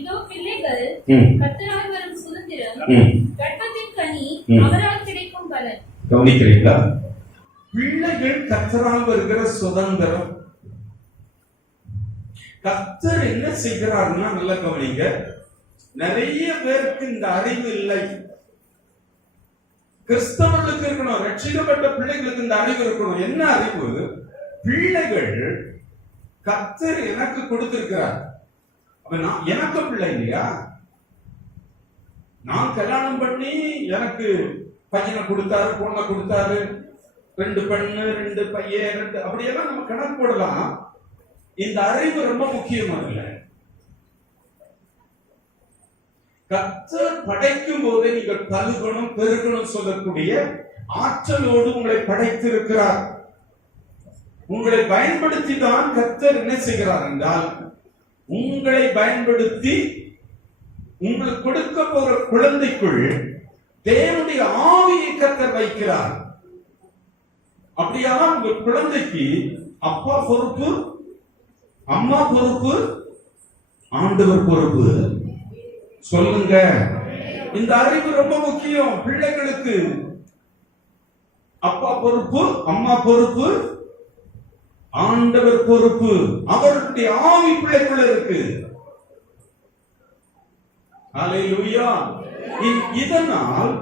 இதோ பிள்ளைகள் கர்த்தரால் வரும் சுதந்திரம், கர்த்தத்தின் கனி அவரால் கிடைக்கும் பலன். கவனிக்கிறீங்களா? பிள்ளைகள் கர்த்தரால் வருகிற சுதந்திரம். கர்த்தர் என்ன செய்கிறார்னா நல்லா கவனிங்க. நிறைய பேருக்கு இந்த அறிவு இல்லை. கிறிஸ்தவர்களுக்கு இருக்கணும், ரட்சிக்கப்பட்ட பிள்ளைகளுக்கு இந்த அறிவு இருக்கணும். என்ன அறிவு? பிள்ளைகள் கர்த்தர் எனக்கு கொடுத்திருக்கிறார். எனக்கு பிள்ளை இல்லையா? நான் கல்யாணம் பண்ணி எனக்கு பையனை கொடுத்தாரு, பொண்ணை கொடுத்தாரு, 2 பெண்ணு 2 பையன் 2 அப்படியெல்லாம் நம்ம கணக்கு போடலாம். இந்த அறிவு ரொம்ப முக்கியமானது. கர்த்தர் படைக்கும் போதே நீங்கள் பலுகணும் பெருகணும் சொல்லக்கூடிய ஆற்றலோடு உங்களை படைத்திருக்கிறார். உங்களை பயன்படுத்தி தான் கர்த்தர் என்ன செய்கிறார் என்றால், உங்களை பயன்படுத்தி உங்களுக்கு கொடுக்க போற குழந்தைக்குள் தேவனுடைய ஆவியை கர்த்தர் வைக்கிறார். அப்படியானால் உங்க குழந்தைக்கு அப்பா பொறுப்பு, அம்மா பொறுப்பு, ஆண்டவர் பொறுப்பு. சொல்லுங்க. இந்த அறிவு ரொம்ப முக்கியம். பிள்ளைகளுக்கு அப்பா பொறுப்பு, அம்மா பொறுப்பு, ஆண்டவர் பொறுப்பு. அவருடைய ஆவி பிள்ளைக்குள்ள இருக்கு. அல்லேலூயா. இதனால்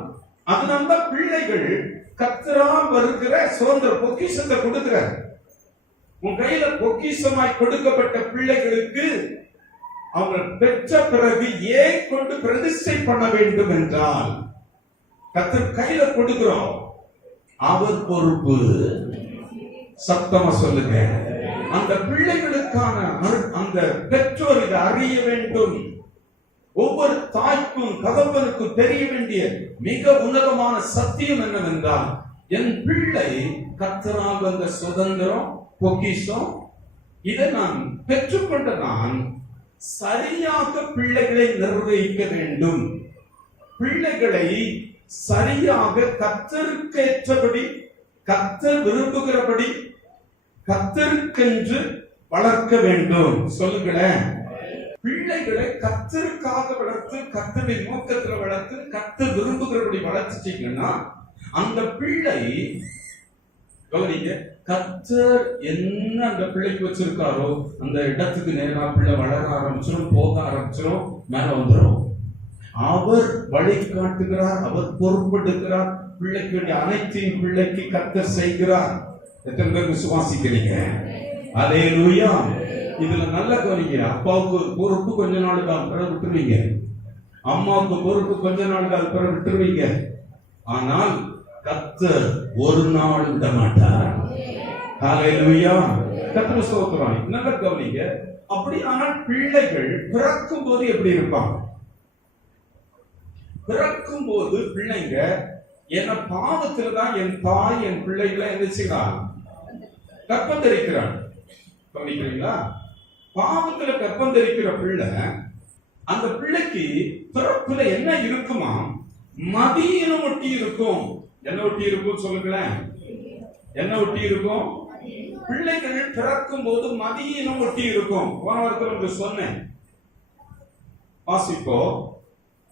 அதனால பிள்ளைகள் கர்த்தரால் வருகிற சுதந்திர பொக்கிஷத்தை கொடுக்கிறார். உன் கையில பொக்கிஷமாய் கொடுக்கப்பட்ட பிள்ளைகளுக்கு அவங்க பெற்ற பிறகு ஏன் கொண்டு பிரதிஷ்டை பண்ண வேண்டும் என்றால், கர்த்தர் கையில கொடுக்கிறோம், அவர் பொறுப்பு. சத்தமா சொல்லுங்க. அந்த பிள்ளைகளுக்கான அந்த பெற்றோர் இதை அறிய வேண்டும். ஒவ்வொரு தாய்க்கும் தகப்பனுக்கும் தெரிய வேண்டிய மிக உன்னதமான சத்தியம் என்னவென்றால், என் பிள்ளை கர்த்தரால் வந்த சுதந்திரம், பொக்கிஷம். இதை நான் பெற்றுக்கொண்ட நான் சரியாக பிள்ளைகளை நிர்வகிக்க வேண்டும். பிள்ளைகளை சரியாக கர்த்தருக்கு ஏற்றபடி, கர்த்தர் விரும்புகிறபடி, கர்த்தருக்கென்று வளர்க்க வேண்டும். சொல்லுங்களேன். பிள்ளைகளை கர்த்தருக்காக வளர்த்து, கர்த்தருடைய நோக்கத்துல வளர்த்து, கர்த்தர் விரும்புகிறபடி வளர்த்துட்டீங்கன்னா அந்த பிள்ளை, கவனிங்க, கர்த்தர் என்ன அந்த பிள்ளைக்கு வச்சிருக்காரோ அந்த இடத்துக்கு நேரா பிள்ளை வளர ஆரம்பிச்சிடும், போக ஆரம்பிச்சிடும், மேல வந்துடும். அவர் வழி காட்டுகிறார், அவர் பொறுப்பெடுக்கிறார். பிள்ளைக்கு வேண்டிய அனைத்தையும் பிள்ளைக்கு கர்த்தர் செய்கிறார். எத்தனை பேர் விசுவாசிக்கிறீங்க? அல்லேலூயா. இதுல நல்ல கவனிங்க. அப்பாவுக்கு பொறுப்பு கொஞ்ச நாள் தான், பிறகு விட்டுருவீங்க. அம்மாவுக்கு பொறுப்பு கொஞ்ச நாள் தான், பிறகு விட்டுருவீங்க. ஆனால் கர்த்தர் ஒரு நாள் விட மாட்டார். ஹல்லேலூயா. கர்த்தர் ஸ்தோத்திரம். நல்ல கவனிங்க. அப்படி ஆனால் பிள்ளைகள் பிறக்கும் போது எப்படி இருப்பாங்க? பிறக்கும் போது பிள்ளைங்க என்ன பாவத்துல தான் என் தாய் என் பிள்ளைகளை என்ன செய்யறாங்க? கற்பம் தரிக்கிறாங்க. கவனிக்கிறீங்களா? பாவத்துல கற்பம் தரிக்கிற பிள்ளை, அந்த பிள்ளைக்கு பிறப்புல என்ன இருக்குமா? மதியினம் ஒட்டி இருக்கும். என்ன ஒட்டி இருக்கும்? சொல்லுங்களேன். என்ன ஒட்டி இருக்கும்? பிள்ளைகள் பிறக்கும் போது மதியினம் ஒட்டி இருக்கும். போன வாரத்தில் சொன்னேன். வாசிப்போ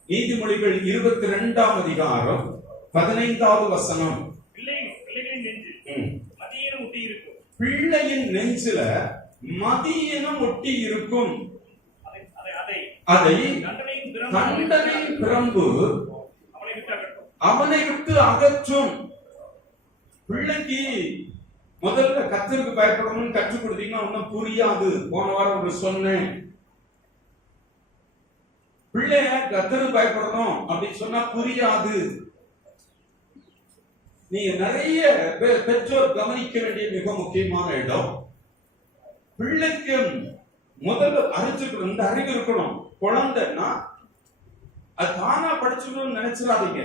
நீதிமொழிகள் 22ஆம் அதிகாரம் 15வது வசனம். பிள்ளையின் நெஞ்சில மதியினம் ஒட்டி இருக்கும். அதை தண்டனை பிரம்பு அவனை விட்டு அகற்றும். பிள்ளைக்கு முதல்ல கர்த்தருக்கு பயப்படணும்னு கற்றுக் கொடுத்தீங்கன்னா ஒன்னும் புரியாது. போன வாரம் ஒரு சொன்னேன். பிள்ளைய கர்த்தருக்கு பயப்படணும் அப்படின்னு சொன்னா புரியாது. நீங்க நிறைய பெற்றோர் கவனிக்க வேண்டிய மிக முக்கியமான இடம், பிள்ளைக்கு முதல்ல அறிஞ்சுக்கணும். இந்த அறிவு இருக்கணும். குழந்தைன்னா அது தானா படிச்சுக்கணும்னு நினைச்சிடாதீங்க.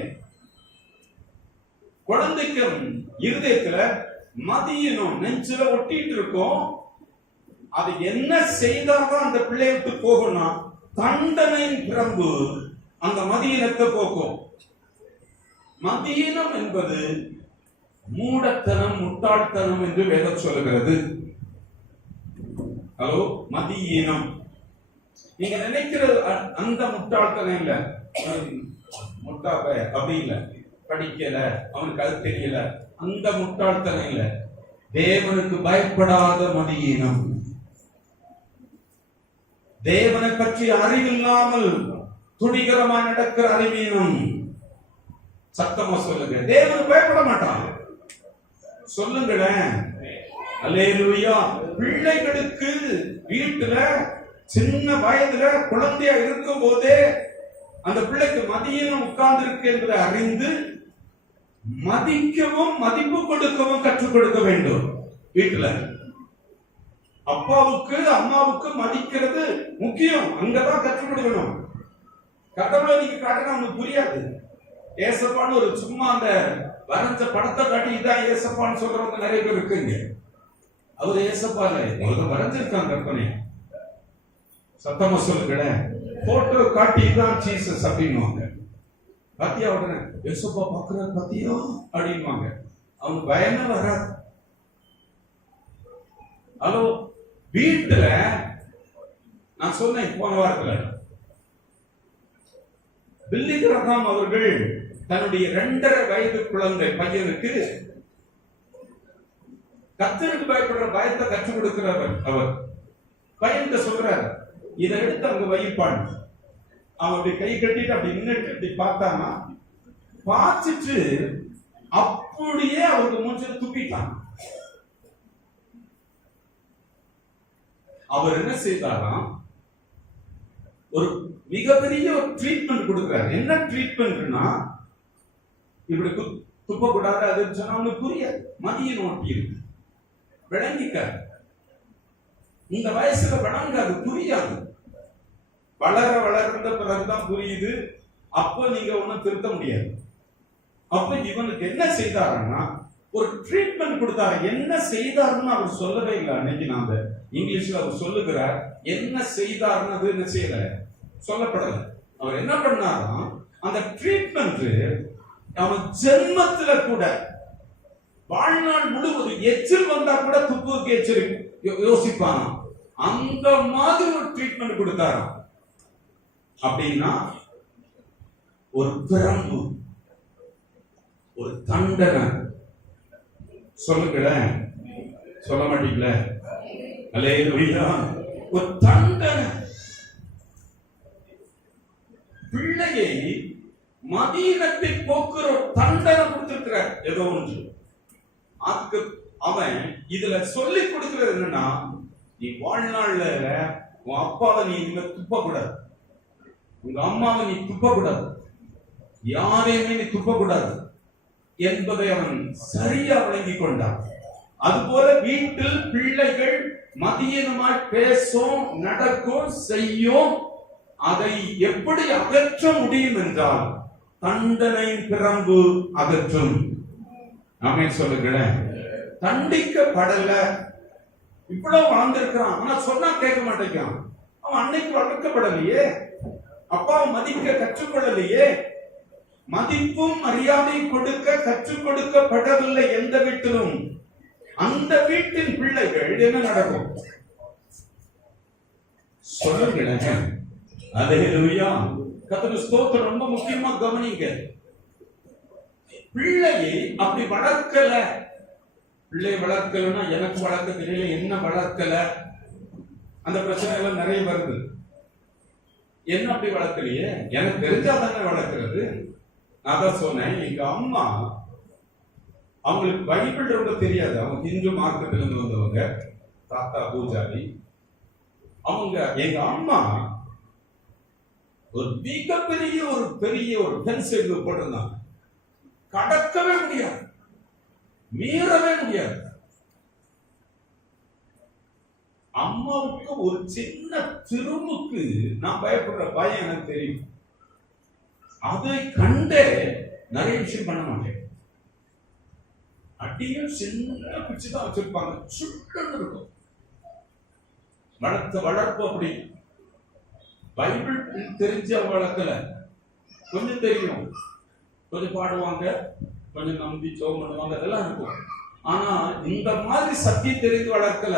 குழந்தைக்கு இருதயத்துல மதியினம் நெஞ்சில ஒட்டிட்டு இருக்கும். அது என்ன செய்தாதான் அந்த பிள்ளை விட்டு போகும்னா தண்டனையின் பிரம்பு அந்த மதியினத்தை போக்கும். மதியினம் என்பது மூடத்தனம், முட்டாள்தனம் என்று வேதம் சொல்லுகிறது. ஹலோ, மதியினம். நீங்க நினைக்கிற அந்த முட்டாள்தனம் இல்ல, முட்டாப்ப அப்படி இல்ல, படிக்கல அவனுக்கு அது தெரியல, அந்த முட்டாள்தனம் இல்ல. தேவனுக்கு பயப்படாத மதியீனம், தேவனை பற்றி அறிவில்லாமல் துணிகரமா நடக்கிற அறிவீனம். சத்தமா சொல்லுங்க, தேவனுக்கு பயப்பட மாட்டான். சொல்லுங்களேன் அல்லேலூயா. பிள்ளைகளுக்கு வீட்டுல சின்ன வயதுல குழந்தையா இருக்கும் போதே அந்த பிள்ளைக்கு மதியம் உட்கார்ந்து இருக்கு என்பதை அறிந்து மதிக்கவும் மதிப்பு கொடுக்கவும் கற்றுக் கொடுக்க வேண்டும். வீட்டுல அப்பாவுக்கு அம்மாவுக்கு மதிக்கிறது முக்கியம், அங்கதான் கற்றுக் கொடுக்கணும். கடவுளை நீங்க காட்டினா அவனுக்கு புரியாது. ஏசப்பான்னு ஒரு சும்மா அந்த வரைஞ்ச படத்தை காட்டி இதான் ஏசப்பான்னு சொல்றவங்க நிறைய பேர் இருக்குங்க. அவர் ஏசப்பா இல்ல, வரைஞ்சிருக்காங்க கற்பனை. சத்தமா சொல்லுங்களேன், போட்டோ காட்டி தான் ஜீசஸ் அப்படின்வாங்க. பாத்தியா உடனே ஏசப்பா பாக்குற பாத்தியா அப்படின்வாங்க. அவங்க பயமே வராது. ஹலோ, வீட்டுல நான் சொன்னேன் போன வாரத்துல, பில்லி கிரஹாம் அவர்கள் தன்னுடைய 2.5 வயது குழந்தை பையனுக்கு கர்த்தருக்கு பயப்படுற பயத்தை கற்றுக் கொடுக்கிறவர். அவர் பையன்கிட்ட சொல்றாரு, இதை எடுத்து அங்க வைப்பான். அவன் அப்படி கை கட்டிட்டு அப்படி நின்னுட்டு அப்படி பார்த்தானா, பார்த்துட்டு அப்படியே அவருக்கு மூஞ்சில துப்பிட்டான். அவர் என்ன செய்தாராம், ஒரு மிகப்பெரிய ஒரு ட்ரீட்மெண்ட் கொடுக்கிறார். என்ன ட்ரீட்மெண்ட்னா, இப்படி துப்ப கூடாது அதுன்னு சொன்னா அவனுக்கு புரியாது. மதிய நோட்டி இருக்கு, விளங்கிக்க. இந்த வயசுல விளங்காது, புரியாது. வளர வளர்ந்த பிறகுதான் புரியுது. அப்போ நீங்க ஒண்ணும் திருத்த முடியாது. அப்ப இவனுக்கு என்ன செய்தாருன்னா ஒரு ட்ரீட்மெண்ட் கொடுத்தாரு. என்ன செய்தாருன்னு அவர் சொல்லவே இல்லை. அன்னைக்கு நாம இங்கிலீஷ்ல அவர் சொல்லுகிறார், என்ன செய்தாருன்னு அது என்ன செய்யல, சொல்லப்படல. அவர் என்ன பண்ணாராம், அந்த ட்ரீட்மெண்ட் அவன் ஜென்மத்துல கூட வாழ்நாள் முழுவதும் எச்சில் வந்தா கூட துப்புக்கு எச்சில் யோசிப்பானா, அந்த மாதிரி ஒரு ட்ரீட்மெண்ட் கொடுத்தாராம். அப்படின்னா ஒரு பிரம்பு, ஒரு தண்டனை. சொல்லுங்களேன், சொல்ல மாட்டீங்களே, அல்லேலூயா. ஒரு தண்டனை. பிள்ளையை மதீனத்தை போக்குற ஒரு தண்டனை கொடுத்திருக்கிறார். ஏதோ ஒன்று அதுக்கு அவன் இதுல சொல்லி கொடுக்கிறது என்னன்னா, நீ வாழ்நாள்ல உன் அப்பாவை நீ இனிமே துப்ப கூடாது, உங்க அம்மாவை நீ துப்ப கூடாது, யாரையுமே நீ துப்ப கூடாது என்பதை அவன் சரியா விளங்கி கொண்டான். அதுபோல வீட்டில் பிள்ளைகள் மதியமாய் பேசும், நடக்கும், செய்யும். அதை எப்படி அகற்ற முடியும் என்றால் தண்டனை பிரம்பு அகற்றும். ஆமென் சொல்லுங்களேன். தண்டிக்கப்படல, இவ்வளவு வளர்ந்திருக்கிறான், ஆனா சொன்னா கேட்க மாட்டேங்கிறான். அவன் அன்னைக்கு வளர்க்கப்படலையே, அப்பாவை மதிக்க கற்றுக்கொள்ளலையே, மதிப்பும் மரியாதை கொடுக்க கற்றுக் கொடுக்கப்படவில்லை எந்த வீட்டிலும். அந்த வீட்டின் பிள்ளைகள் என்ன நடக்கும் சொல்லுங்களேன். அல்லேலூயா. கர்த்தருக்கு ஸ்தோத்திரம். ரொம்ப முக்கியமா கவனிங்க, பிள்ளையை அப்படி வளர்க்கல. பிள்ளை வளர்க்கலன்னா எனக்கு வளர்க்க தெரியல, என்ன வளர்க்கல, அந்த பிரச்சனைகள் நிறைய வருது. என்ன அப்படி வளர்க்கலையே, எனக்கு தெரிஞ்சாதானே வளர்க்கிறது. நான் தான் சொன்னேன், எங்க அம்மா அவங்களுக்கு பைபிள் ரொம்ப தெரியாது. அவங்க இந்து மார்க்கெட்ல இருந்து வந்தவங்க, தாத்தா பூஜாரி. அவங்க எங்க அம்மா ஒரு மிகப்பெரிய ஒரு பென்சில் போட்டிருந்தாங்க. கடக்கவே முடியாது, மீறவே முடியாது. அம்மாவுக்கு ஒரு சின்ன திரும்புக்கு நான் பயப்படுற பயம் எனக்கு தெரியும். அதை கண்டே நிறைய விஷயம் பண்ண மாட்டேன். அடியும் சின்ன பிச்சு தான் வச்சிருப்பாங்க, சுட்டுன்னு இருக்கும். வளர்ப்பு அப்படி. பைபிள் தெரிஞ்சு வளர்க்கல, கொஞ்சம் தெரியும், கொஞ்சம் பாடுவாங்க, கொஞ்சம் நம்பி ஜெபம் பண்ணுவாங்க, அதெல்லாம் இருக்கும். ஆனா இந்த மாதிரி சத்தியம் தெரிந்து வளர்க்கல.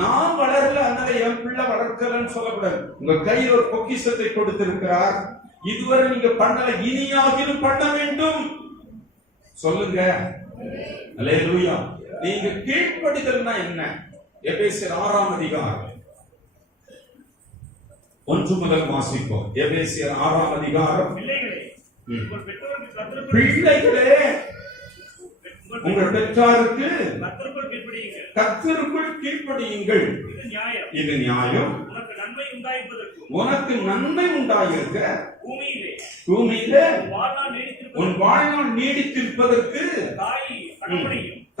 நான் வளரல, அதனால என் பிள்ளை வளர்க்கலன்னு சொல்லக்கூடாது. உங்க கையில் ஒரு பொக்கிஷத்தை கொடுத்திருக்கிறார். இதுவரை நீங்க பண்ணல, இனியாகிலும் பண்ண வேண்டும். சொல்லுங்க அல்லேலூயா. நீங்க கீழ்ப்படிதல்னா என்ன? எபேசியர் 6ஆம் அதிகாரம் 1 முதல் வாசிப்போம். எபேசியர் 6ஆம் அதிகாரம். பிள்ளைகளே உங்கள் பெற்றாருக்கு கர்த்தருக்குள் கீழ்ப்படியுங்கள். இது நியாயம். உனக்கு நன்மை உண்டாயிருக்க பூமியிலே உன் வாழ்நாள் நீடித்திருப்பதற்கு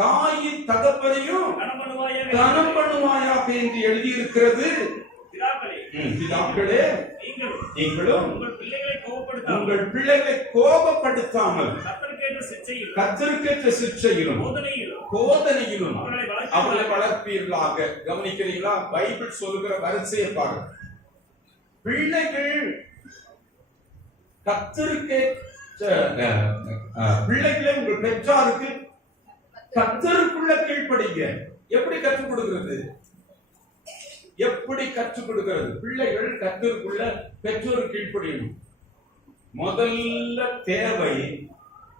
தாயின் தகப்பனையும் கனம் பண்ணுவாயாக என்று எழுதியிருக்கிறது. பிதாக்களே நீங்களும் உங்கள் பிள்ளைகளை கோபப்படுத்தாமல் கர்த்தருக்கேற்ற சிட்சையிலும் போதனையிலும் அவர்களை வளர்ப்பீர்களாக. கவனிக்கிறீங்களா? பைபிள் சொல்லுகிற வரிசையை பாருங்க. பிள்ளைகள் பிள்ளைகளே உங்கள் பெற்றாருக்கு கர்த்தருக்குள்ள கீழ்ப்படிங்க. எப்படி கற்றுக் கொடுக்கிறது? எப்படி கற்றுக் கொடுக்கிறது? பிள்ளைகள் கர்த்தருக்குள்ள பெற்றோர் கீழ்ப்படியணும். முதல்ல தேவை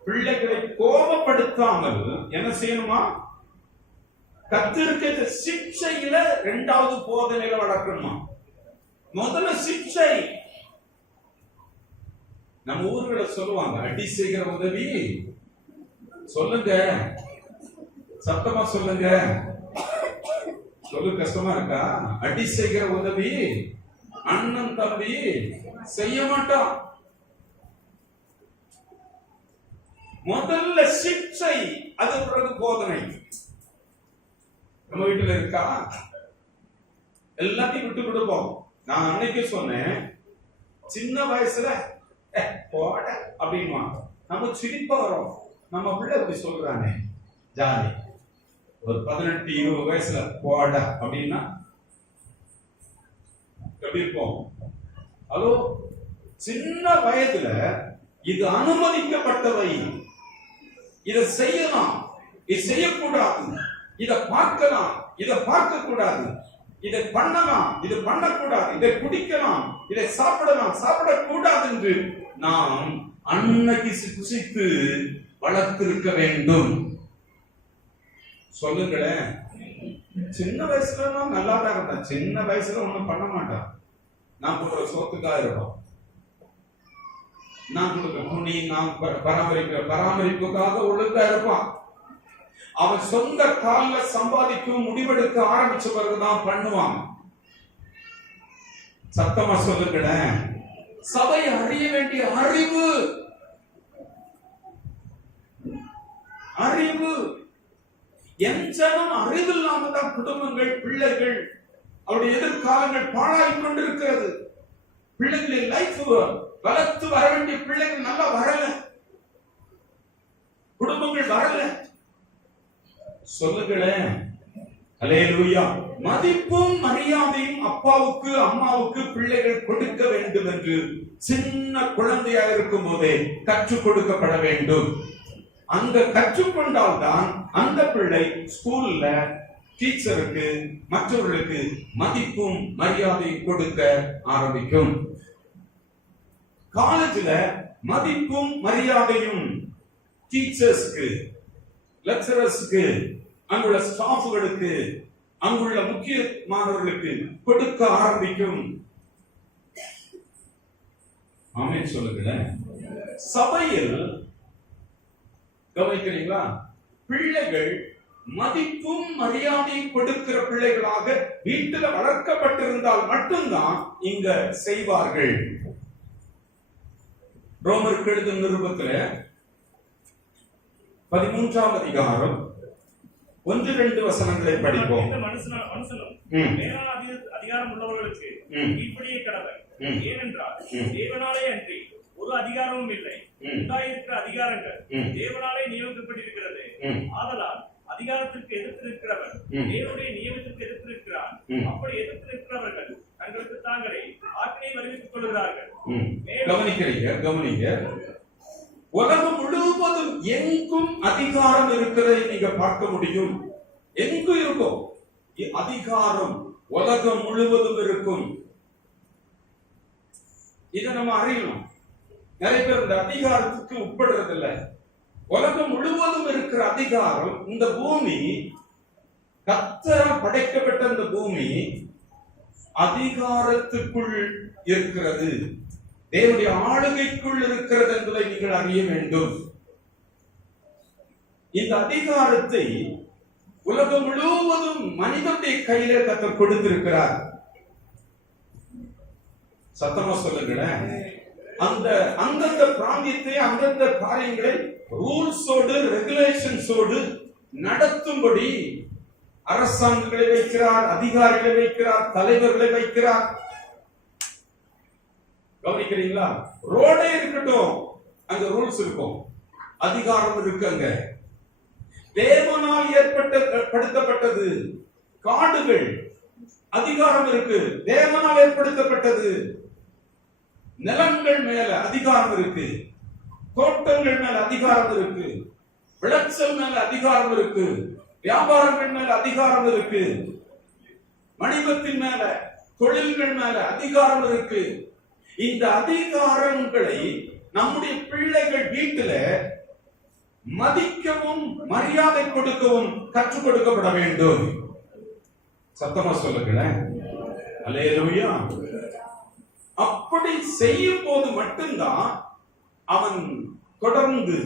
பிள்ளைகளை கோபப்படுத்தாமல் என்ன செய்யணுமா? கர்த்தருக்கு சிக்ஷையில இரண்டாவது போதனையில வளர்க்கணுமா? முதல்ல சிக்ஷை. நம்ம ஊர்களை சொல்லுவாங்க, அடி செய்கிற உதவி. சொல்லுங்க, சத்தமா சொல்லுங்க. சொல்லு, கஷ்டமா இருக்கா? அடி செய்கிற உதவி அண்ணன் தம்பி செய்ய மாட்டான். முதல்ல சிக்ஷை, அது பிறகு போதனை. நம்ம வீட்டுல இருக்கா? எல்லாத்தையும் விட்டு கொடுப்போம். நான் அன்னைக்கு சொன்னேன், சின்ன வயசுல போட அப்படின்வா. நம்ம சிரிப்பா வரும். நம்ம பிள்ளை அப்படி சொல்றாங்க ஜாலி. ஒரு 18-20 வயசுல போட அப்படின்னா எப்படி இருப்போம்? அதோ சின்ன வயதுல இது அனுமதிக்கப்பட்டவை, இதை செய்யலாம், இது செய்யக்கூடாது, இதை பார்க்கலாம், இதை பார்க்க கூடாது, இதை பண்ணலாம், இது பண்ணக்கூடாது, இதை குடிக்கலாம், இதை சாப்பிடலாம், சாப்பிடக்கூடாது என்று நாம் அன்னைக்கு சிக்ஷித்து வளர்த்திருக்க வேண்டும். சொல்லுங்களேன். சின்ன வயசுல நான் நல்லா தான் இருந்தேன். சின்ன வயசுல ஒண்ணும் பண்ண மாட்டான். நான் கொடுக்குற சோத்துக்காக இருப்போம். நான் கொடுக்குற துணி, நான் பராமரிக்கிற பராமரிப்புக்காக ஒழுங்கா இருப்பான். அவன் சொந்த காலில் சம்பாதிக்கும் முடிவெடுக்க ஆரம்பிச்ச பிறகுதான் பண்ணுவான். சத்தமா சொல்லுங்களேன். சபை அறிய வேண்டிய அறிவு, அறிவு. என் ஜனம் அறிவில்லாம தான் குடும்பங்கள், பிள்ளைகள், அவருடைய எதிர்காலங்கள் பாழாய் கொண்டிருக்கிறது. பிள்ளைகளின் லைஃப் வளர்த்து வர வேண்டிய பிள்ளைகள் நல்லா வரல, குடும்பங்கள் வரல. சொல்லுங்களேன். அல்லேலூயா. மதிப்பும் மரியாதையும் அப்பாவுக்கு அம்மாவுக்கு பிள்ளைகள் கொடுக்க வேண்டும் என்று சின்ன குழந்தையாக இருக்கும் போதே கற்றுக் கொடுக்கப்பட வேண்டும். அங்க கற்றுக்கொண்டால்தான் அந்த பிள்ளை ஸ்கூல்ல டீச்சருக்கு, மற்றவர்களுக்கு மதிப்பும் மரியாதையும் கொடுக்க ஆரம்பிக்கும். காலேஜ்ல மதிப்பும் மரியாதையும் டீச்சர்ஸ்க்கு, லெக்சரர்ஸ்க்கு, அங்குள்ள ஸ்டாஃப்களுக்கு, அங்குள்ள முக்கிய மாணவர்களுக்கு கொடுக்க ஆரம்பிக்கும். ஆமென் சொல்லுங்களேன். சபையில் கவனிக்கிறீங்களா? பிள்ளைகள் மதிப்பும் மரியாதையும் கொடுக்கிற பிள்ளைகளாக வீட்டில் வளர்க்கப்பட்டிருந்தால் மட்டும்தான் இங்க செய்வார்கள். ரோமருக்கு எழுதும் நிருபத்துல 13ஆம் அதிகாரம் 1-2 வசனங்களை படிப்போம். அதிகாரம் உள்ளவர்களுக்கு இப்படியே கடவர். ஏனென்றால் தேவனாலே அன்றி ஒரு அதிகாரமும் இல்லை. உண்டாயிருக்கிற அதிகாரங்கள் தேவனாலே நியமிக்கப்பட்டிருக்கிறது. ஆதலால் அதிகாரத்திற்கு எதிர்த்து இருக்கிறவர் தேவனுடைய நியமத்திற்கு எதிர்த்து இருக்கிறார். அப்படி எதிர்த்து இருக்கிறவர்கள் தங்களுக்கு தாங்களே ஆக்கினை வருவித்துக் கொள்கிறார்கள். கவனிங்க. உலகம் முழுவதும் எங்கும் அதிகாரம் இருக்கிறதை நீங்க பார்க்க முடியும். எங்கும் இருக்கும். அதிகாரம் உலகம் முழுவதும் இருக்கும். இதை நம்ம அறியணும். நிறைய பேர் இந்த அதிகாரத்துக்கு உட்படுறது இல்லை. உலகம் முழுவதும் இருக்கிற அதிகாரம், இந்த பூமி கர்த்தரால் படைக்கப்பட்ட இந்த பூமி அதிகாரத்துக்குள் இருக்கிறது, தேவனுடைய ஆளுகைக்குள் இருக்கிறது என்பதை நீங்கள் அறிய வேண்டும். இந்த அதிகாரத்தை உலகம் முழுவதும் மனிதனுடைய கையில கர்த்தர் கொடுத்திருக்கிறார். சத்தமா சொல்லுங்களேன். அந்தந்த பிராந்தியத்தை, அந்தந்த காரியங்களை ரூல்ஸோடு ரெகுலேஷன்ஸோடு நடத்தும்படி அரசாங்கங்களை வைக்கிறார், அதிகாரிகளை வைக்கிறார், தலைவர்களை வைக்கிறார். கவனிக்கிறீங்களா? ரோடே இருக்கட்டும், அங்க ரூல்ஸ் இருக்கும், அதிகாரம் இருக்கு. அங்க தேவனால் ஏற்படுத்தப்பட்டது. காடுகள் அதிகாரம் இருக்கு, தேவனால் ஏற்படுத்தப்பட்டது. நிலங்கள் மேல அதிகாரம் இருக்கு, தோட்டங்கள் மேல அதிகாரம் இருக்கு, விளைச்சல் மேல அதிகாரம் இருக்கு, வியாபாரங்கள் மேல அதிகாரம் இருக்கு, வணிகத்தின் மேல, தொழில்கள் மேல அதிகாரம் இருக்கு. இந்த அதிகாரங்களை நம்முடைய பிள்ளைகள் வீட்டில மதிக்கவும் மரியாதை கொடுக்கவும் கற்றுக் கொடுக்கப்பட வேண்டும். சத்தமா சொல்லுங்களேன். அல்லேலூயா. அப்படி செய்யும் போது மட்டும்தான் அவன் தொடர்ந்து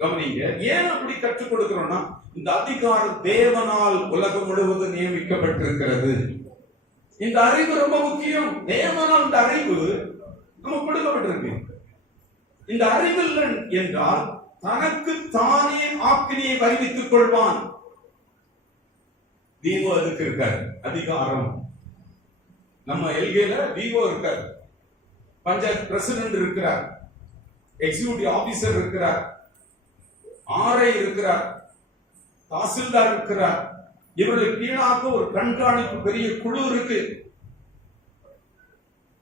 கவனிங்க. ஏன் அப்படி கற்றுக் கொடுக்கிறோம்னா, இந்த அதிகாரம் தேவனால் உலகம் முழுவதும் நியமிக்கப்பட்டிருக்கிறது. இந்த அறிவு ரொம்ப முக்கியம். தேவனால் இந்த அறிவு நமக்கு கொடுக்கப்பட்டிருக்கு. இந்த அறிவில்லை என்றால் தனக்கு தானே ஆக்கினியை வருவித்துக் கொள்வான். விவோ அதுக்கு இருக்கார் அதிகாரம். நம்ம எல்கையில விவோ இருக்கார், பஞ்சாயத்து பிரசிடென்ட் இருக்கிறார், எக்ஸிகியூட்டிவ் ஆபீசர் இருக்கிறார், ஆர்ஐ இருக்கிறார், தாசில்தார் இருக்கிறார். இவர்களுக்கு கீழாக ஒரு கண்காணிப்பு பெரிய குழு இருக்கு.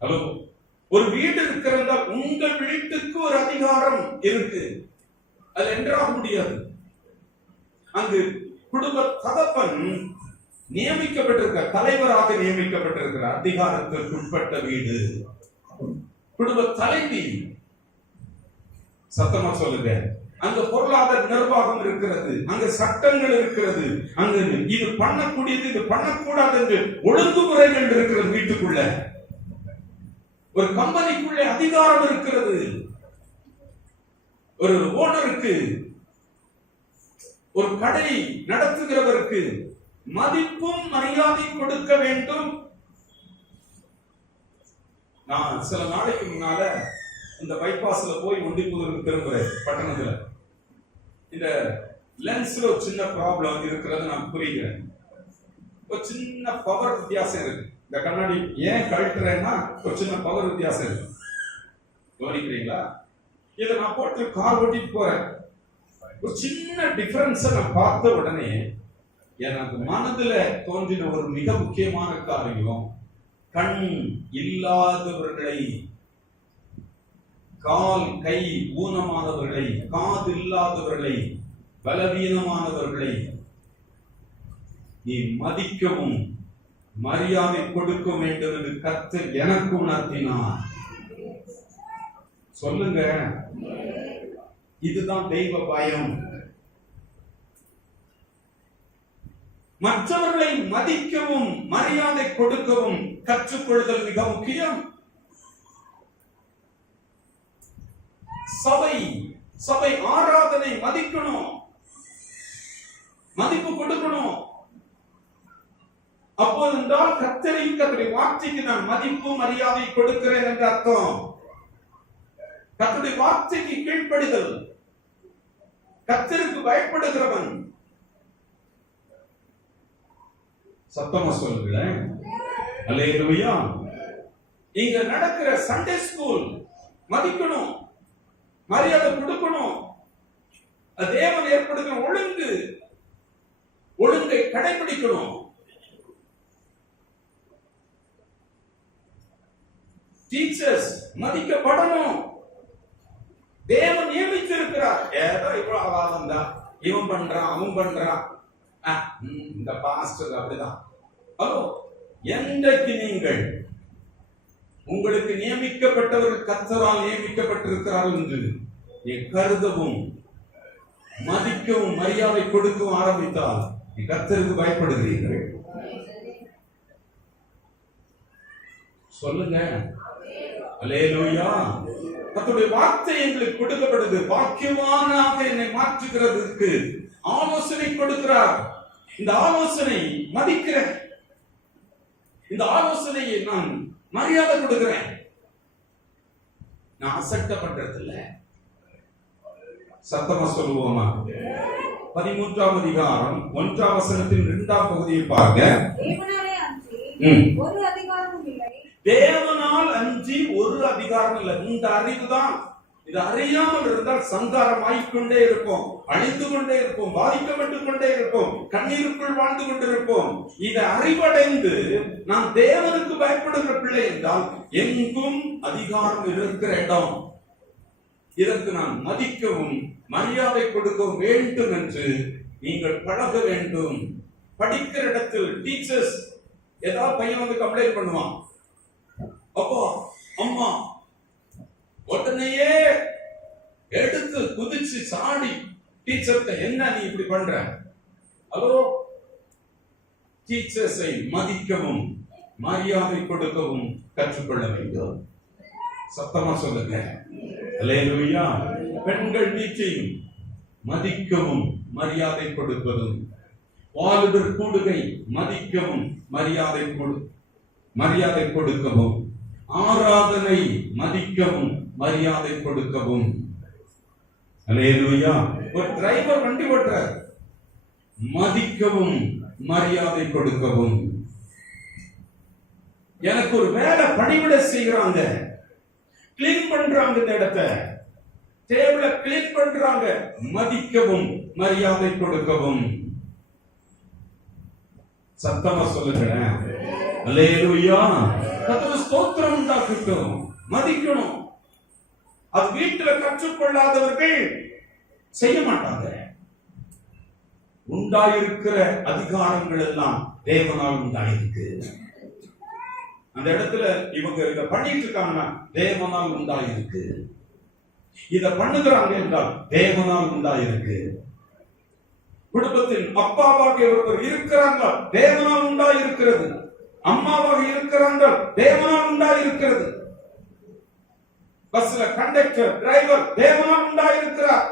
ஹலோ, ஒரு வீடு இருக்கிறதா, உங்கள் வீட்டுக்கு ஒரு அதிகாரம் இருக்கு. அது என்றாக முடியாது. அங்கு குடும்ப தகப்பன் நியமிக்கப்பட்டிருக்க, தலைவராக நியமிக்கப்பட்டிருக்கிறார். அதிகாரத்திற்கு உட்பட்ட வீடு. குடும்ப தலைவி, சத்தமா சொல்லுங்க, அங்க பொருளாதார நிர்வாகம் இருக்கிறது, அங்க சட்டங்கள் இருக்கிறது, அங்க இது பண்ணக்கூடியது, இது பண்ணக்கூடாது என்று ஒழுங்குமுறைகள் இருக்கிறது. வீட்டுக்குள்ள ஒரு கம்பெனிக்குள்ளே அதிகாரம் இருக்கிறது. ஒரு ஓனருக்கு, ஒரு கடை நடத்துகிறவருக்கு மதிப்பும் மரியாதை கொடுக்க வேண்டும். நான் சில நாளைக்கு முன்னால இந்த பைபாஸ்ல போய் ஒண்டிப்புதூருக்கு திரும்புறேன். பட்டணத்துல இந்த லென்ஸ்ல ஒரு சின்ன ப்ராப்ளம் இருக்கிறது நான் புரிகிறேன். ஒரு சின்ன பவர் வித்தியாசம் இருக்கு. இந்த கண்ணாடி ஏன் கழட்டுறேன்னா ஒரு சின்ன பவர் வித்தியாசம் இருக்கு. கவனிக்கிறீங்களா? இதை நான் போட்டு கார் ஓட்டிட்டு போறேன். ஒரு சின்ன டிஃபரன்ஸை நான் பார்த்த உடனே எனக்கு மனதுல தோன்றின ஒரு மிக முக்கியமான காரியம், கண் இல்லாதவர்களை, கால் கை ஊனமானவர்களை, காது இல்லாதவர்களை, பலவீனமானவர்களை நீ மதிக்கவும் மரியாதை கொடுக்க வேண்டும் என்று கர்த்தர் எனக்கு உணர்த்தினார். சொல்லுங்க, இதுதான் தெய்வ பயம். மற்றவர்களை மதிக்கவும் மரியாதை கொடுக்கவும் கற்றுக்கொள்ளுதல் மிக முக்கியம். சபை ஆராதனை மதிக்கணும், மதிப்பு கொடுக்கணும். அப்போது என்றால் கர்த்தரையும் கர்த்தருடைய வார்த்தைக்கு நான் மதிப்பு மரியாதை கொடுக்கிறேன் என்ற அர்த்தம். கர்த்தருடைய வார்த்தைக்கு கீழ்ப்படிதல், கர்த்தருக்கு பயப்படுகிறவன். சத்தமா சொல்லுங்களேன். அல்லேலூயா. இங்க நடக்கிற சண்டே ஸ்கூல் மதிக்கணும், மரியாதை கொடுக்கணும். தேவன் ஏற்படுகிற ஒழுங்கை கடைபிடிக்கணும். டீச்சர்ஸ் மதிக்கப்படணும். தேவன் நியமித்திருக்கிறார். ஏதோ இவ்வளவு ஆவாதம் தான், இவன் பண்றான் அவன் பண்றான், இந்த பாஸ்டர் அப்படிதான். அப்போ என்றைக்கு நீங்கள் உங்களுக்கு நியமிக்கப்பட்டவர்கள் கர்த்தரால் நியமிக்கப்பட்டிருக்கிறார்கள் என்று நீ கருதவும் மதிக்கவும் மரியாதை கொடுக்கவும் ஆரம்பித்தால் நீ கர்த்தருக்கு பயப்படுகிறீர்கள். சொல்லுங்க அல்லேலூயா. கர்த்தருடைய வார்த்தை எங்களுக்கு கொடுக்கப்படுது. பாக்கியவானாக என்னை மாற்றுகிறதுக்கு ஆலோசனை கொடுக்கிறார். இந்த ஆலோசனை மதிக்கிறேன், இந்த ஆலோசனையை நான் மரியாதை கொடுக்கிறேன். நான் அசட்டப்படுறது இல்ல. சத்தமா சொல்லுவோமா? 13ஆம் அதிகாரம் 1ஆம் வசனத்தின் 2ஆம் பகுதியை பாருங்க. தேவனால் அஞ்சி ஒரு அதிகாரம் இல்லை. இந்த அறிவு தான். இது அறியாமல் இருந்தால் சங்காரமாய்க்கொண்டே இருப்போம், அழிந்து கொண்டே இருப்போம், பாதிக்கப்பட்டு கொண்டே இருப்போம், கண்ணீருக்குள் வாழ்ந்து கொண்டிருப்போம். இதை அறிவடைந்து நாம் தேவனுக்கு பயப்படுகிற பிள்ளை என்றால் எங்கும் அதிகாரம் இருக்கிற இடம். இதற்கு நான் மதிக்கவும் மரியாதை கொடுக்கவும் வேண்டும் என்று நீங்கள் பழக வேண்டும். படிக்கிற இடத்தில் டீச்சர்ஸ் ஏதாவது பையன் வந்து கம்ப்ளைண்ட் பண்ணுவான், அப்பா அம்மா உடனேயே எடுத்து குதிச்சு சாடி டீச்சர்கிட்ட என்ன நீ இப்படி பண்ற? ஹலோ, டீச்சர்ஸை மதிக்கவும் மரியாதை கொடுக்கவும் கற்றுக்கொள்ள வேண்டும். சத்தமா சொல்லுங்க அல்லேலூயா. பெண்கள் வீட்டையும் மதிக்கவும் மரியாதை கொடுப்பதும், வாலிபர் கூடுகை மதிக்கவும் மரியாதை கொடுக்கவும், ஆராதனை மதிக்கவும் மரியாதை கொடுக்கவும். அல்லேலூயா. ஒரு டிரைவர் வண்டி ஓட்டுறார், மதிக்கவும் மரியாதை கொடுக்கவும். எனக்கு ஒரு வேலை பணிவிட செய்யறாங்க, கிளீன் பண்றாங்க, இந்த இடத்தை டேபிள கிளீன் பண்றாங்க, மதிக்கவும் மரியாதை கொடுக்கவும். சத்தமா சொல்லுகிறேன் அல்லேலூயா. கர்த்தருக்கு ஸ்தோத்திரம் உண்டாக்கட்டும். மதிக்கணும். அது வீட்டுல கற்றுக்கொள்ளாதவர்கள் செய்ய மாட்டாங்க. உண்டாயிருக்கிற அதிகாரங்கள் எல்லாம் தேவனால் உண்டாயிருக்கு. அந்த இடத்துல இவங்க இத பண்ணிட்டு இருக்காங்க, தேவனால் உண்டாயிருக்கு. இத பண்ணுகிறாங்க என்றால் தேவனால் உண்டாயிருக்கு. குடும்பத்தில் அப்பாவாக ஒருவர் இருக்கிறாங்க, தேவனால் உண்டாயிருக்கிறது. அம்மாவாக இருக்கிறாங்க, தேவனால் உண்டாயிருக்கிறது. பஸ்ல கண்டக்டர், டிரைவர் தேவனால் உண்டாயிருக்கிறார்.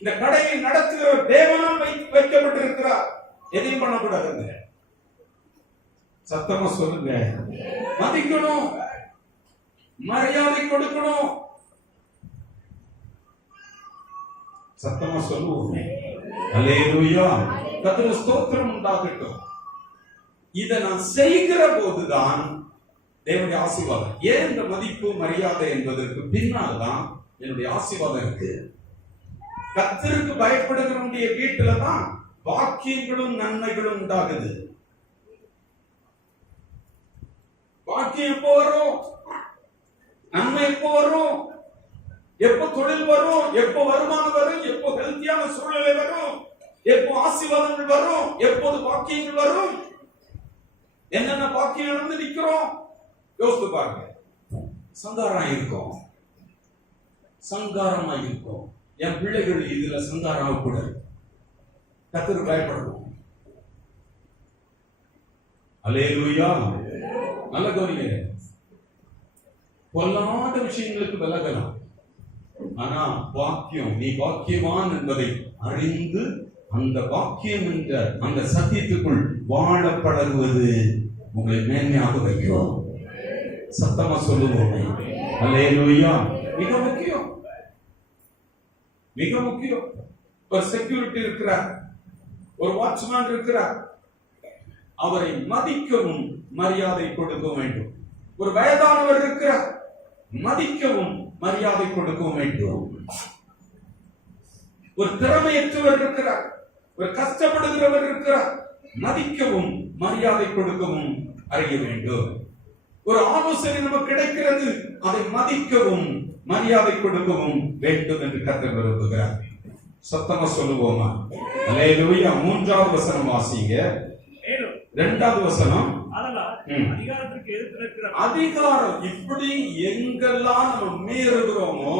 இந்த கடையை நடத்துகிறவர் தேவனால் வைக்கப்பட்டிருக்கிறார். எதையும் பண்ணக்கூடாதுங்க. சத்தமா சொல்லுங்க. மதிக்கணும், மரியாதை கொடுக்கணும். சத்தமா சொல்லுவோம் அல்லேலூயா. கர்த்தருக்கு ஸ்தோத்திரம் உண்டாகட்டும். இதை நான் செய்கிற போதுதான் தேவனுடைய ஆசீர்வாதம். ஏன் இந்த மதிப்பு மரியாதை என்பதற்கு பின்னால் தான் என்னுடைய ஆசீர்வாதம் இருக்கு. கர்த்தருக்கு பயப்படுகிறவனுடைய வீட்டுல தான் பாக்கியங்களும் நன்மைகளும் உண்டாகுது. பாக்கியம் எப்போ வரும்? நன்மை எப்போ வரும்? எப்போ தொழில் வரும்? எப்போ வருமானம் வரும்? எப்போ ஹெல்த்தியான சூழ்நிலை வரும்? எப்போ ஆசீர்வாதங்கள் வரும்? எப்போது பாக்கியங்கள் வரும்? என்னென்ன பாக்கியம் இழந்து நிக்கிறோம் யோசித்து பாருங்க. சங்காரம் இருக்கும், சங்காரமா இருக்கும். என் பிள்ளைகள் இதுல சங்காரம் கூட கர்த்தருக்கு பயப்படணும். அல்லேலூயா. நல்ல கவனிங்க. பொல்லாத விஷயங்களுக்கு விலகலாம். ஆனா பாக்கியம், நீ பாக்கியவான் என்பதை அறிந்து அந்த பாக்கியம் என்ற அந்த சத்தியத்துக்குள் வாழ பழகுவது உங்களை மேன்மையாக வைக்கும். சத்தமா சொல்லுவோம் அல்லேலூயா. மிக முக்கியம், மிக முக்கியம். ஒரு செக்யூரிட்டி இருக்கிறார், ஒரு வாட்ச்மேன் இருக்கிறார், அவரை மதிக்கவும் மரியாதை கொடுக்க வேண்டும். ஒரு வயதானவர் இருக்கிறார், மதிக்கவும் மரியாதை கொடுக்க வேண்டும். ஒரு திறமையற்றவர் இருக்கிறார், ஒரு கஷ்டப்படுகிறவர் இருக்கிறார், மதிக்கவும் மரியாதை கொடுக்கவும் அறிய வேண்டும். ஒரு ஆலோசனை நமக்கு கிடைக்கிறது, அதை மதிக்கவும் மரியாதை கொடுக்கவும் வேண்டும் என்று கர்த்தர் விரும்புகிறார். சத்தமா சொல்லுவோமா? அல்லேலூயா. 3வது வசனம் வாசிங்க. மேலும் 2வது வசனம். ஆதலால் அதிகாரத்திற்கு எதிர்த்து நிற்கிற அதிகாரம் இப்படி எங்கெல்லாம் நம்ம மீறுகிறோமோ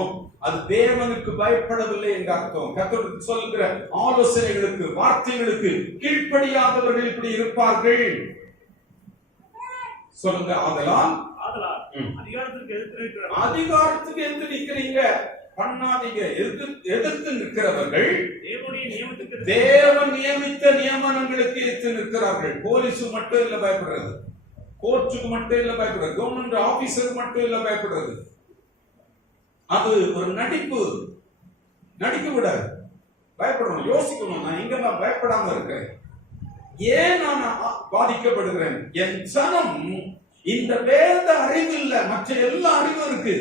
அது தேவனுக்கு பயப்படவில்லை என்ற அர்த்தம். கர்த்தர் சொல்கிற ஆலோசனைகளுக்கு, வார்த்தைகளுக்கு கீழ்ப்படியாதவர்கள் இப்படி இருப்பார்கள். சொல்லுங்க. ஆதலால் அதிகாரத்திற்கு எதிர்த்து நிற்கிறீங்க, பண்ணாதீங்க. எதிர்த்து நிற்கிறவர்கள் தேவன் நியமித்த நியமனங்களுக்கு எதிர்த்து நிற்கிறார்கள். போலீஸு மட்டும் இல்ல பயப்படுறது, கோர்ட்டுக்கு மட்டும் இல்ல பயப்படுறது, கவர்மெண்ட் ஆபீசருக்கு மட்டும் இல்ல பயப்படுறது. அது ஒரு நடிக்க விடாது. பயப்படணும், யோசிக்கணும். நான் எங்கெல்லாம் பயப்படாம இருக்கிறேன், ஏன் நான் பாதிக்கப்படுகிறேன்? என் சனம் இந்த வேத அறிவு இல்ல, மற்ற எல்லா அறிவும் இருக்கு.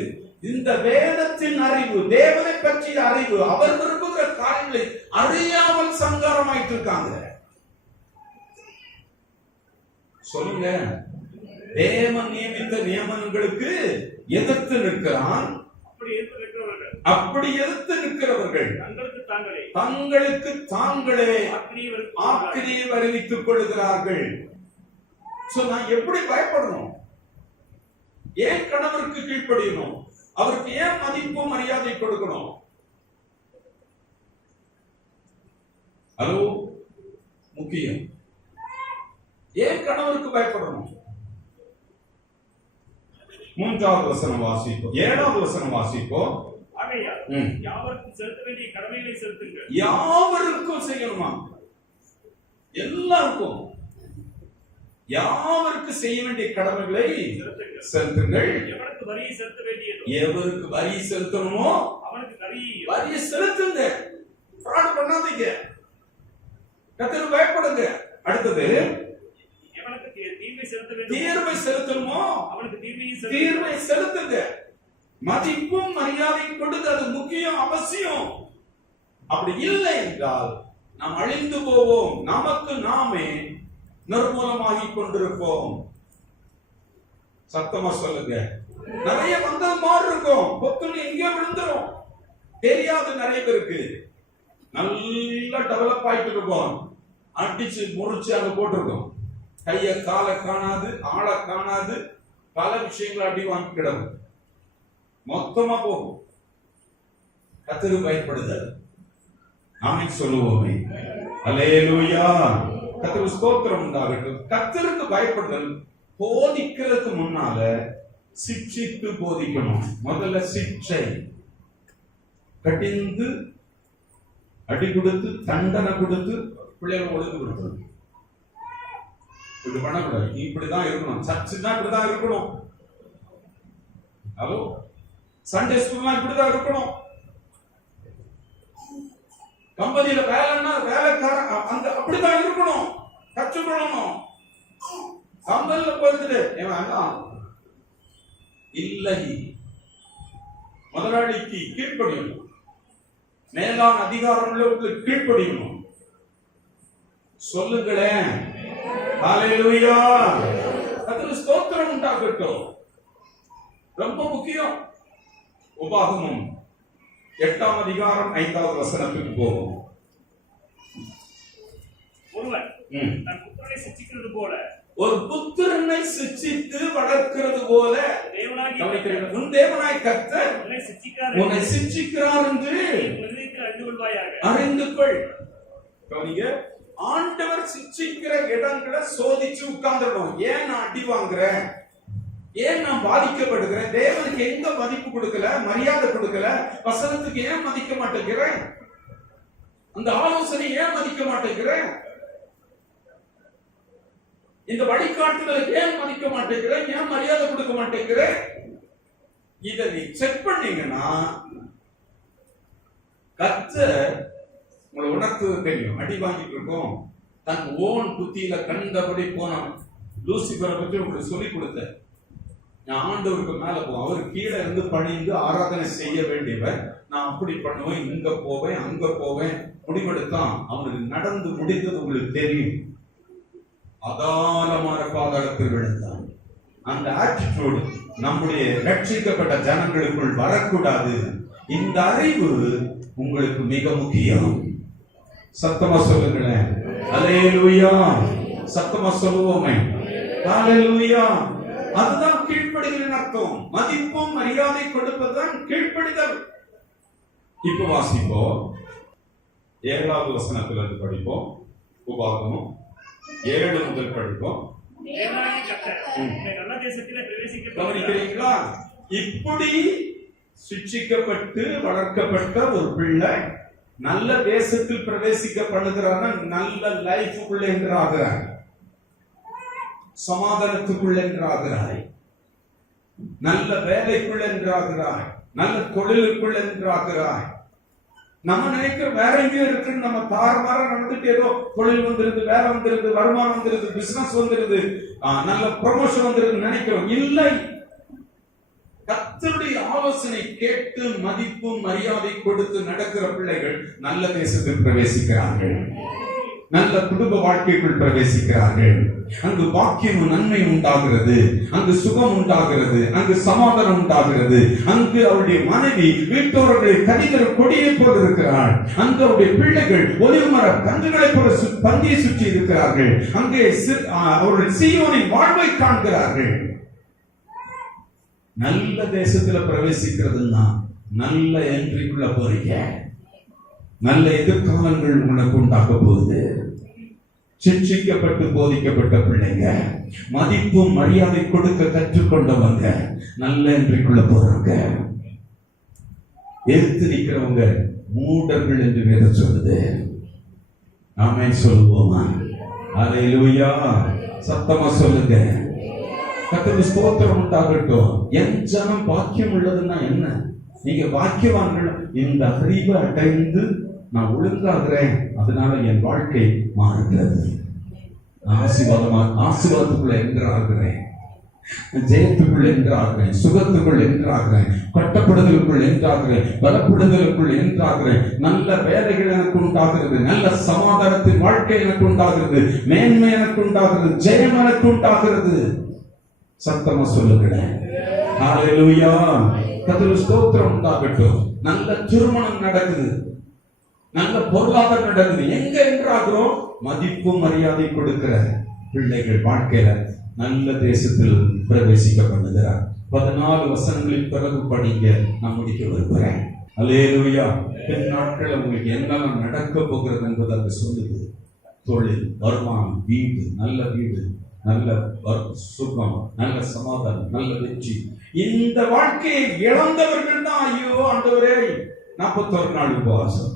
இந்த வேதத்தின் அறிவு, தேவனை பற்றிய அறிவு, அவர் விரும்புகிற காரியங்களை அறியாமல் சங்காரமாயிட்டு இருக்காங்க. சொல்லுங்க. தேவன் நியமித்த நியமனங்களுக்கு எதிர்த்து நிற்கிறான். அப்படி எதிர்த்து நிற்கிறவர்கள் தங்களுக்கு தாங்களே ஆக்கிரியை வருவித்துக் கொள்கிறார்கள். நான் எப்படி பயப்படணும்? ஏன் கணவருக்கு கீழ்ப்படியணும்? அவருக்கு ஏன் மதிப்பு மரியாதை கொடுக்கணும்? ஹலோ, முக்கியம். ஏன் கணவருக்கு பயப்படணும்? 3வது வசனம் வாசிப்போம். 7வது வசனம் வாசிப்போம். யாவருக்கும் செலுத்த வேண்டிய கடமைகளை செலுத்துங்கள். யாவருக்கும் செய்யணுமா? எல்லாருக்கும். யாவருக்கு செய்ய வேண்டிய கடமைகளை செலுத்துங்கள். எவருக்கு வரியை செலுத்த வேண்டியதோ, எவருக்கு வரி செலுத்தணுமோ அவனுக்கு வரியை செலுத்துங்க. ஃப்ராட் பண்ணாதீங்க. கர்த்தருக்கு பயப்படுங்க. அடுத்தது, எவனுக்கு தீர்வை செலுத்த வேண்டியதோ, தீர்வை செலுத்தணுமோ அவனுக்கு தீர்வை செலுத்துங்க. மதிப்பும் மரியாதை கொடுத்து, அது முக்கியம், அவசியம். அப்படி இல்லை என்றால் நாம் அழிந்து போவோம். நமக்கு நாமே நிர்மூலமாகி கொண்டிருப்போம். சத்தமா சொல்லுங்க. நிறைய வந்தது மாறு இருக்கும், பொத்துன்னு எங்கேயோ விழுந்துரும். தெரியாது நிறைய பேருக்கு. நல்லா டெவலப் ஆயிட்டு இருக்கும், அடிச்சு முடிச்சு அங்க போட்டிருக்கோம். கைய காலை காணாது, ஆளை காணாது, பல விஷயங்கள் அடி வாங்கி கிடக்கும். மொத்தமா போகும். கர்த்தருக்கு பயப்படுதல். ஆமென் சொல்லுவோமே. அல்லேலூயா. கர்த்தருக்கு ஸ்தோத்திரம் உண்டாகட்டும். கர்த்தருக்கு பயப்படுதல் போதிக்கிறதுக்கு முன்னால சிக்ஷித்து போதிக்கணும். முதல்ல சிக்ஷை, கட்டிந்து அடி கொடுத்து தண்டனை கொடுத்து பிள்ளைகளை ஒழுங்கு கொடுக்கணும். இப்படி பண்ணக்கூடாது. இப்படிதான் இருக்கணும். சர்ச்சு தான் இப்படிதான் இருக்கணும். ஹலோ, சண்டே ஸ்கூல்லாம் இப்படிதான் இருக்கணும். கம்பெனியில வேலைன்னா வேலைக்காரன் அங்க அப்படிதான் இருக்கணும். கற்றுக்கொள்ளணும். கம்பெனியில போயிட்டு இல்லை, முதலாளிக்கு கீழ்ப்படியணும். மேலான அதிகாரம் உள்ளவர்களுக்கு கீழ்ப்படியணும். சொல்லுங்களேன். ஹல்லேலூயா. கர்த்தருக்கு ஸ்தோத்திரம் உண்டாகட்டும். ரொம்ப முக்கியம். உபாகமம் 8ஆம் அதிகாரம் 5வது வசனத்துக்கு போவோம். ஒருவன் தன் புத்திரனை சிட்சிக்கிறது போல, ஒரு புத்திரனை சிட்சித்து வளர்க்கிறது போல உன் தேவனாய் கர்த்தர் உன்னை சிட்சிக்கிறார் என்று அறிந்து கொள். ஆண்டவர் சிட்சிக்கிற இடங்களை சோதிச்சு உட்கார்ந்துடணும். ஏன் நான் அடி வாங்குறேன்? ஏன் நான் பாதிக்கப்படுகிறேன்? தேவனுக்கு எங்க மதிப்பு கொடுக்கல, மரியாதை கொடுக்கல? வசனத்துக்கு ஏன் மதிக்க மாட்டேங்கிறேன்? அந்த ஆலோசனை ஏன் மதிக்க மாட்டேங்கிறேன்? இந்த வழிகாட்டுதலுக்கு ஏன் மதிக்க மாட்டேங்கிறேன்? ஏன் மரியாதை கொடுக்க மாட்டேங்கிறேன்? இதை நீ செக் பண்ணீங்கன்னா கர்த்தர் உங்களை உணர்த்துவது தெரியும். அடி வாங்கிட்டு இருக்கோம், தன் ஓன் புத்தியில கண்டபடி போனான். லூசிபரை பற்றி உங்களுக்கு சொல்லிக் கொடுத்த நான் ஆண்டவருக்கு மேல போவோம். அவர் கீழே இருந்து பணிந்து ஆராதனை செய்ய வேண்டியவர். நான் அப்படி பண்ணுவேன், இங்க போவேன், அங்க போவேன், முடிவெடுத்தான். அவனுக்கு நடந்து முடிந்தது உங்களுக்கு தெரியும். அகாலமான பாதாளத்தில் விழுந்தான். அந்த ஆட்டிடியூட் நம்முடைய ரட்சிக்கப்பட்ட ஜனங்களுக்குள் வரக்கூடாது. இந்த அறிவு உங்களுக்கு மிக முக்கியம். சத்தமா சொல்லுங்களேன். அல்லேலூயா. சத்தமா சொல்லுவோமே. அல்லேலூயா. அதுதான் கீழ்ப்படிதலின் அர்த்தம். மதிப்பும் மரியாதை கொடுப்பதுதான் கீழ்ப்படிதல். இப்ப வாசிப்போம். 7வது வசனத்திலிருந்து படிப்போம். உபாகமம் 7 முதல் படிப்போம். தேவனாகிய கர்த்தர் உன்னை நல்ல தேசத்திலே பிரவேசிக்க கவனிக்கிறீங்களா? இப்படி சிட்சிக்கப்பட்டு வளர்க்கப்பட்ட ஒரு பிள்ளை நல்ல தேசத்தில் பிரவேசிக்கப்படுகிறான். நல்ல லைஃபுக்குள்ள என்றாகிறாய், சமாதானத்துக்குள்ள என்றாகிறாய், நல்ல வேலைக்குள்ள என்றாகிறாய், நல்ல தொழிலுக்குள்ள என்றாகிறாய். நம்ம நினைக்கிற வேற எங்கேயோ இருக்குன்னு நம்ம தாறுமாற நடந்துட்டு ஏதோ தொழில் வந்துருது, வேலை வந்துருது, வருமானம் வந்துருது, பிசினஸ் வந்துருது, நல்ல ப்ரமோஷன் வந்துருது நினைக்கிறோம். இல்லை, கர்த்தருடைய ஆலோசனை கேட்டு மதிப்பு மரியாதை கொடுத்து நடக்கிற பிள்ளைகள் நல்ல தேசத்தில் பிரவேசிக்கிறார்கள், நல்ல குடும்ப வாழ்க்கைக்குள் பிரவேசிக்கிறார்கள். அங்கு பாக்கியமும் நன்மை உண்டாகிறது, அங்கு சுகம் உண்டாகிறது, அங்கு சமாதானம் உண்டாகிறது. அங்கு அவருடைய மனைவி வீட்டோர்களை கனிதர கொடியை போல இருக்கிறாள். அங்கு அவருடைய பிள்ளைகள் ஒலிவமர கன்றுகளை போல பந்தியை சுற்றி இருக்கிறார்கள். அங்கே அவருடைய சீயோனின் வாழ்வை காண்கிறார்கள். நல்ல தேசத்துல பிரவேசிக்கிறதுன்னா நல்ல என்ட்ரிக்குள்ள போறீங்க. நல்ல எதிர்காலங்கள் உனக்கு உண்டாக்க போகுது. சிக்ஷிக்கப்பட்டு போதிக்கப்பட்ட பிள்ளைங்க, மதிப்பு மரியாதை கொடுக்க கற்றுக்கொண்டவங்க நல்ல என்ட்ரிக்குள்ள போறாங்க. எதிர்த்து நிக்கிறவங்க மூடர்கள் என்று வேதம் சொல்லுது. நாமே சொல்லுவோமா? அல்லேலூயா. சத்தமா சொல்லுங்க. கர்த்தருக்கு ஸ்தோத்திரம் உண்டாகட்டும். என் ஜனம் பாக்கியம் உள்ளதுன்னா என்ன? நீங்க பாக்கியவான்கள். இந்த அறிவை அடைந்து நான் ஒழுங்காகிறேன், அதனால என் வாழ்க்கை மாறுகிறது. ஆசீர்வாதத்துக்குள்ள என்றாகிறேன், ஜெயத்துக்குள் என்றாகிறேன், சுகத்துக்குள் என்றாகிறேன், கட்டப்படுதலுக்குள் என்றாகிறேன், பலப்படுதலுக்குள் என்றாகிறேன். நல்ல வேலைகள் எனக்கு உண்டாகிறது, நல்ல சமாதானத்தின் வாழ்க்கை எனக்கு உண்டாகிறது, மேன்மை எனக்கு உண்டாகிறது, ஜெயம் எனக்கு உண்டாகிறது. சத்தமா சொல்லுகிறேன். ஹல்லேலூயா. கர்த்தருக்கு ஸ்தோத்திரம் உண்டாகட்டும். நல்ல திருமணம் நடக்குது, நல்ல பொருளாதாரம் நடக்குது. எங்க என்றாகிறோம்? மதிப்பு மரியாதை கொடுக்கிற பிள்ளைகள் வாழ்க்கையில நல்ல தேசத்தில் பிரவேசிக்க பண்ணுகிறார். 14 வசனங்களின் பிறகு படிங்க, நான் முடிக்க விரும்புகிறேன். அல்லேலூயா. பின் நாட்கள் உங்களுக்கு என்னெல்லாம் நடக்க போகிறது என்பது அங்கு சொல்லுது. தொழில், வருமானம், வீடு, நல்ல வீடு, நல்ல சுகம், நல்ல சமாதானம், நல்ல வெற்றி. இந்த வாழ்க்கையை இழந்தவர்கள் தான் ஐயோ ஆண்டவரே 41 நாள் உபவாசம்,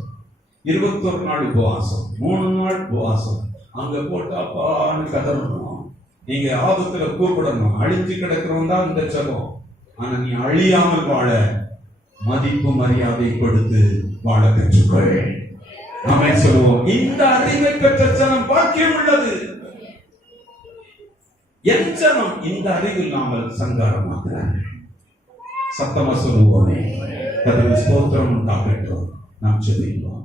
21 நாள் உபவாசம், 3 நாள் உபவாசம், அங்க போட்டாப்பான்னு கதறணும். நீங்க ஆபத்துல கூப்பிடணும். அழிஞ்சு கிடக்கிறவன் தான் இந்த ஜபம். ஆனா நீ அழியாமல் வாழ மதிப்பு மரியாதை கொடுத்து வாழ கற்றுக்கொள். நாம சொல்லுவோம், இந்த அறிவை பெற்ற ஜனம் பாக்கியம் உள்ளது. என் ஜனம் இந்த அறிவு இல்லாமல் சங்காரமாகிறார்கள். சத்தமா சொல்லுவோமே. கர்த்தருக்கு ஸ்தோத்திரம் உண்டாகட்டும். நாம் ஜெபிப்போம்.